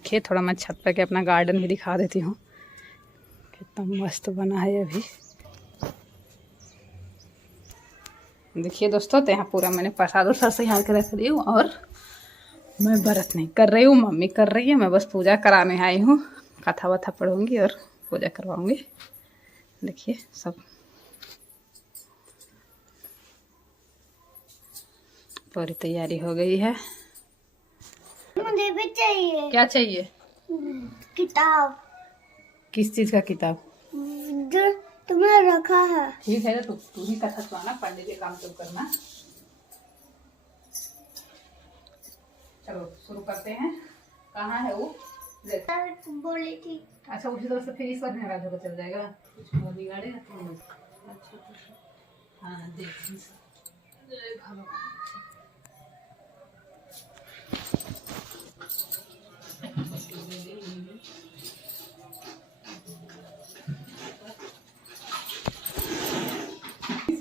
देखिए थोड़ा मैं छत पे के अपना गार्डन भी दिखा देती हूँ, कितना मस्त बना है अभी। देखिए दोस्तों, तो यहाँ पूरा मैंने प्रसाद उसाद से यहाँ के रख दी हूँ और मैं व्रत नहीं कर रही हूँ, मम्मी कर रही है। मैं बस पूजा कराने आई हूँ, कथा वथा पढ़ूंगी और पूजा करवाऊंगी। देखिए सब पूरी तैयारी हो गई है। मुझे भी चाहिए। क्या चाहिए? किताब। किस चीज का किताब? जो तुमने रखा है। ठीक है, तो तू ही कथा सुनाना, पंडित के काम तुम करना। चलो शुरू करते हैं। कहाँ है वो? बोली थी। अच्छा, उसी तरह से फिर इस बार राजा को चल जाएगा, कुछ बिगाड़ेगा तो। अच्छा हाँ देख भगवान।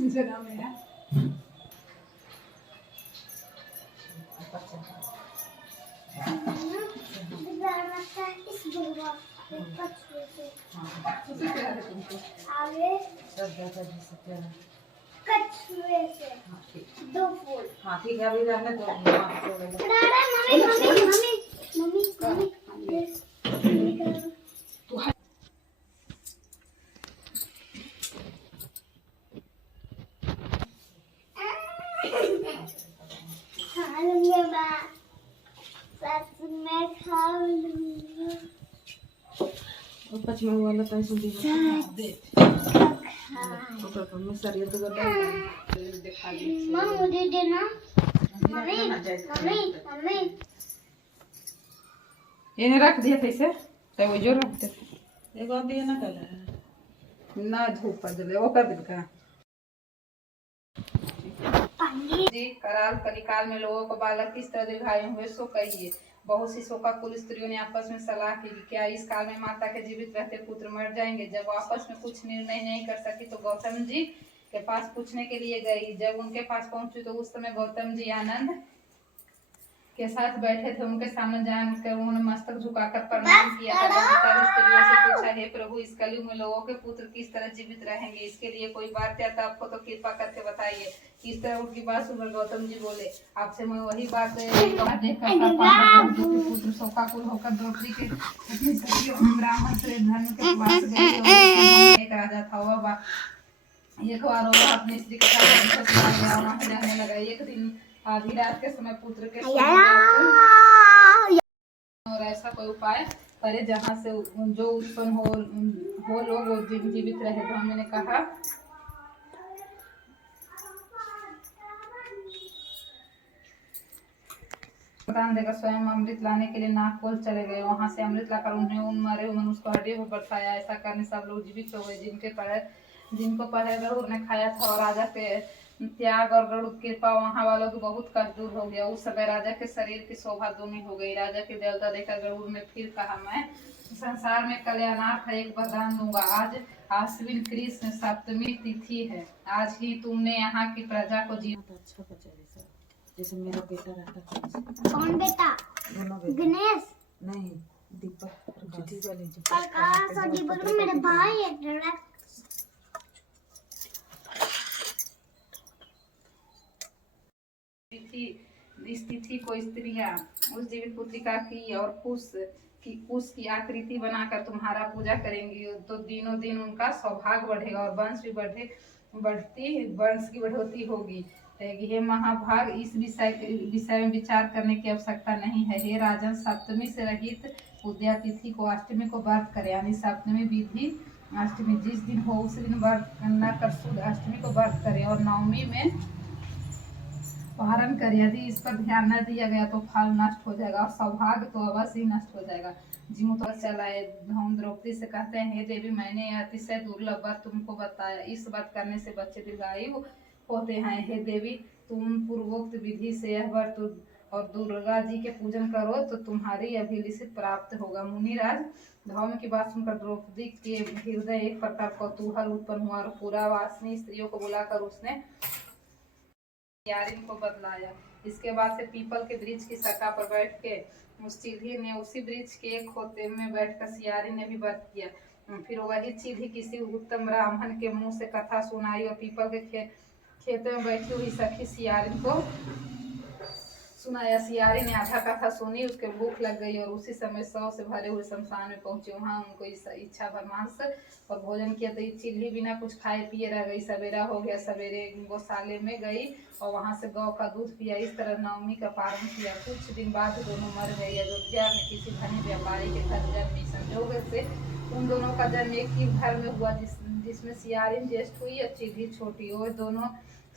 जगह में है आगे कछुए से 2 फूल। हाँ ठीक है, अभी रहने दो। मम्मी मम्मी मम्मी मम्मी खा लूंगी मैं, सच में खा लूंगी। पचमा वाला पैसा दे तो मैं सरिया तो दिखा दी। माँ मुझे देना। मम्मी मम्मी मम्मी ये रख दिया था इसे, तो वो जो रखते थे एगो दिए ना कल ना धूप पर जले वो कर दे का। जी कराल कलिकाल में लोगों को बालक किस तरह दीर्घायु हुए सो कहिए। बहुत सी शोकाकुल स्त्रियों ने आपस में सलाह की कि क्या इस काल में माता के जीवित रहते पुत्र मर जाएंगे। जब वो आपस में कुछ निर्णय नहीं कर सकी तो गौतम जी के पास पूछने के लिए गई। जब उनके पास पहुंची तो उस समय गौतम जी आनंद के साथ बैठे थे। उनके सामने जानकर उन्होंने मस्तक झुकाकर प्रणाम किया। स्त्रियों से पूछा, हे प्रभु, इस कलयुग में लोगों के पुत्र किस तरह जीवित रहेंगे, इसके लिए कोई बात या तो आपको तो कृपा करके बताइए। किस तरह उनकी बात सुनकर गौतम जी बोले, आपसे मैं वही बात पुत्र शोकाकुल होकर द्रौपदी के ब्राह्मण से धर्म के पास गए। एक राजा था, वह एक बार वो अपनी स्त्री के साथ वहां जाने लगा। एक दिन आधी रात के समय पुत्र के और ऐसा कोई उपाय करे जहाँ से जो उत्पन्न हो लोग वो जीवित रहे। तो हमने कहा प्रदान देकर स्वयं अमृत लाने के लिए नागकोल चले गए। वहां से अमृत लाकर उन्हें उन मरे हुए मनुष्य को हड्डियों पर बैठाया। ऐसा करने सब लोग जीवित हो गए जिनको पहले गरुड़ ने खाया था। और राजा के त्याग और गरुड़ कृपा वहां वालों की बहुत कष्ट दूर हो गया। उस समय राजा के शरीर की शोभा दुनी हो गई। राजा की देवता देखकर गरुड़ ने फिर कहा, मैं संसार में कल्याणार्थ एक वरदान दूंगा। आज आश्विन कृष्ण सप्तमी तिथि है। आज ही तुमने यहाँ की प्रजा को जीवन अच्छा बचा जैसे मेरा बेटा रहता था। कौन बेटा? गणेश नहीं, दीपक प्रकाश और दीपक मेरे भाई है। इस तिथि को स्त्रियां उस जीवित पुत्रिका की और कुश की आकृति बनाकर तुम्हारा पूजा करेंगी तो दिनों दिन उनका सौभाग्य बढ़ेगा और वंश भी वंश की बढ़ोतरी होगी। हे महाभाग, इस विषय में विचार करने की आवश्यकता नहीं है। हे राजन, सप्तमी से रहित उदया तिथि को अष्टमी को व्रत करें। यानी सप्तमी विधि अष्टमी जिस दिन हो उस दिन व्रत न कर शुद्ध अष्टमी को व्रत करें और नवमी में पारण कर। यदि इस पर ध्यान न दिया गया तो फल नष्ट हो जाएगा और सौभाग्य तो अवश्य ही नष्ट हो जाएगा। जीव तो चलाए। हम द्रौपदी से कहते हैं, हे देवी, मैंने अतिशय दुर्लभ व्रत तुमको बताया। इस व्रत करने से बच्चे दीर्घायु होते हैं। हे देवी, तुम पूर्वोक्त विधि से यह व्रत और दुर्गा जी के पूजन करो तो तुम्हारी अभिलिषित प्राप्त होगा। मुनिराज, धर्म की बात सुनकर द्रौपदी के हृदय एक प्रकार कौतूहल उत्पन्न हुआ और पूरा वासनी स्त्रियों को बुलाकर उसने यारिन को बतलाया। इसके बाद से पीपल के वृक्ष की शाखा पर बैठ के उस चीढ़ी ने उसी वृक्ष के एक खोते में बैठकर सियारी ने भी व्रत किया। फिर वही चीढ़ी किसी उत्तम ब्राह्मण के मुंह से कथा सुनाई और पीपल के खेत में बैठी हुई सखी सियारी को सुनाया। सियारी ने आधा कथा सुनी, उसके भूख लग गई और उसी समय 100 से भरे हुए शमशान में पहुंचे। वहां उनको इच्छा भर मांस और भोजन किया तो चिल्ली बिना कुछ खाए पिए रह गई। सवेरा हो गया, सवेरे गौशाले में गई और वहां से गौ का दूध पिया। इस तरह नवमी का पारण किया। कुछ दिन बाद दोनों मर गए। अयोध्या में किसी धनी व्यापारी के घर जन्मी। संयोग से उन दोनों का जन्म एक ही घर में हुआ, जिसमें सियारी ज्येष्ठ हुई और चिल्ली छोटी। और दोनों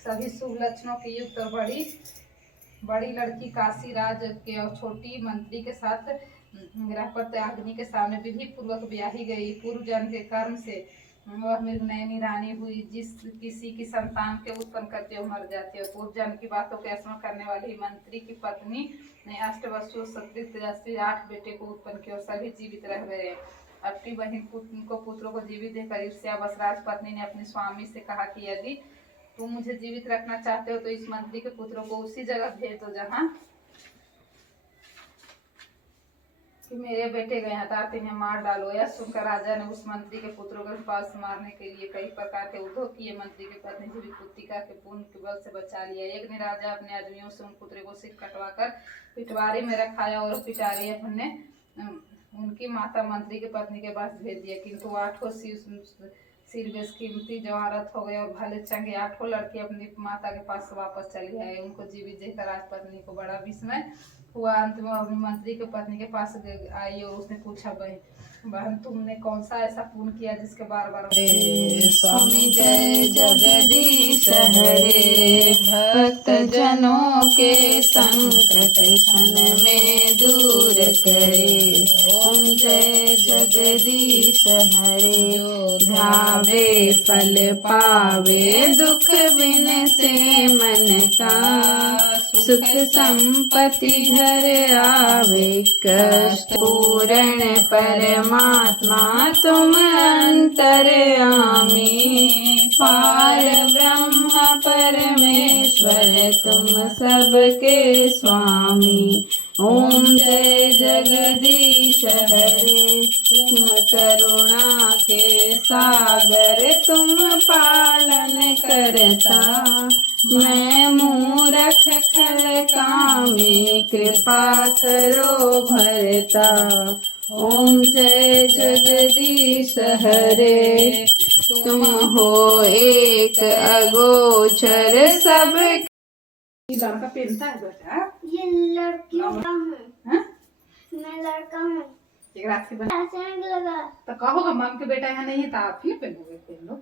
सभी शुभ लक्षणों की युक्त और बड़ी लड़की काशी राज के और छोटी मंत्री के साथ गृहपति अग्नि के सामने विधि पूर्वक ब्याही गई। पूर्व जन्म के कर्म से वह मृगनयनी रानी हुई, जिस किसी की संतान के उत्पन्न करते हुए मर जाती है। पूर्व जन्म की बातों के स्मरण करने वाली मंत्री की पत्नी ने अष्टवसु सत्य 8 बेटे को उत्पन्न किया और सभी जीवित रह गए। अपनी बहन को पुत्रों को जीवित देखकर ईर्ष्यावश राजपत्नी ने अपने स्वामी से कहा कि यदि तुम मुझे जीवित रखना चाहते हो तो इस मंत्री के पुत्रों को उसी जगह भेज दो जहाँ कि मेरे बेटे गए हैं, अर्थात इन्हें मार डालो। यह सुनकर राजा ने उस मंत्री के पुत्रों के पास मारने के लिए कई प्रकार के उद्योग किए। मंत्री के पत्नी जीवित पुत्रिका के पुण्य के बल से बचा लिया। एक ने राजा अपने आदमियों से उन पुत्रों को सिर कटवाकर पिटवारी में रखाया और पिटारी अपने उनकी माता मंत्री के पत्नी के पास भेज दिया। किंतु 8 सिर कीमती जवाहरत हो गए और भले चंगे 8 लड़की अपनी माता के पास वापस चली आई। उनको जीवित देखकर राजपत्नी को बड़ा विस्मय हुआ। अंत में अपनी मंत्री के पत्नी के पास आई और उसने पूछा, बहन तुमने कौन सा ऐसा पुण्य किया जिसके बार बार स्वामी जय जगदीश हरे, भक्त जनों के संकट क्षण में दूर करे। ओम जय जगदीश हरे, जो ध्यावे फल पावे, दुख बिन से मन का। सुख संपत्ति घर आवे, कष्ट पूर्ण परमात्मा तुम अंतर्यामी। पार ब्रह्म परमेश्वर तुम सबके स्वामी। ओम जय जगदीश हरे, तुम करुणा के सागर तुम पालन करता। मैं मूरख खल कामी, कृपा करो भरता। ओम जय जगदीश हरे, तुम हो एक अगोचर सब। लड़का पहनता है बेटा, ये लड़कियों का हूँ। हाँ? मैं लड़का हूँ। एक राखी बना ऐसे लगा तो कहोगा मम के बेटा यहाँ नहीं है तो आप ही पहनोगे, पहन लो।